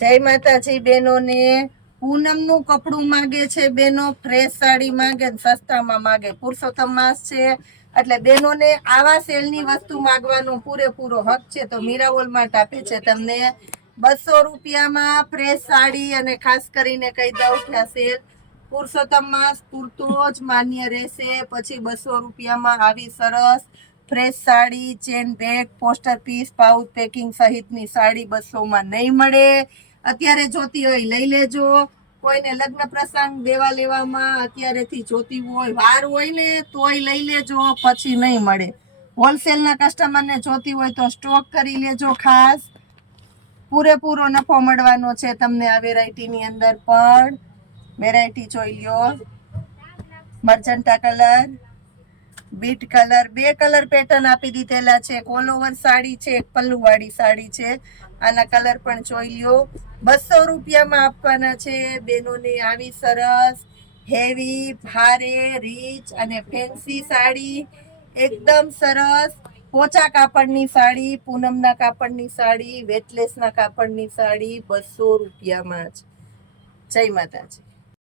જય માતાજી બેનોને. પૂનમનું કપડું માંગે છે બેનો, ફ્રેશ સાડી માંગે, સસ્તામાં માંગે. પુરુષોત્તમ માસ છે એટલે બેનોને આવા સેલની વસ્તુ માંગવાનો પૂરેપૂરો હક છે. તો મીરા વોલમાર્ટ આપે છે તમને 200 રૂપિયામાં ફ્રેશ સાડી. અને ખાસ કરીને કહી દઉં કે આ સેલ પુરુષોત્તમ માસ પૂરતો જ માન્ય રહેશે. પછી 200 રૂપિયામાં આવી સરસ fresh sari, chain bag, poster piece, pouch packing સહિતની સાડી 200માં નહીં મળે. અત્યારે જોતી હોય લઈ લેજો. કોઈને લગ્ન પ્રસંગ દેવા લેવામાં અત્યારેથી જોતી હોય, વાર હોય ને તોય લઈ લેજો, પછી નહીં મળે. હોલસેલના કસ્ટમરને જોતી હોય તો સ્ટોક કરી લેજો. ખાસ પૂરેપૂરો નફો મળવાનો છે તમને આ વેરાયટીની અંદર. પણ વેરાયટી જોઈ લ્યો. Magenta colour, bit colour, 2 colour pattern આપી દીધેલા છે. ઓલ ઓવર સાડી છે, એક પલ્લુવાળી સાડી છે. આના કલર પણ જોઈ લ્યો. 200 રૂપિયામાં આપવાના છે બેનોને આવી સરસ હેવી, ભારે, રીચ અને ફેન્સી સાડી. એકદમ સરસ પોચા કાપડની સાડી, પૂનમના કાપડની સાડી, વેટલેસના કાપડની સાડી 200 રૂપિયામાં જ. જય માતાજી.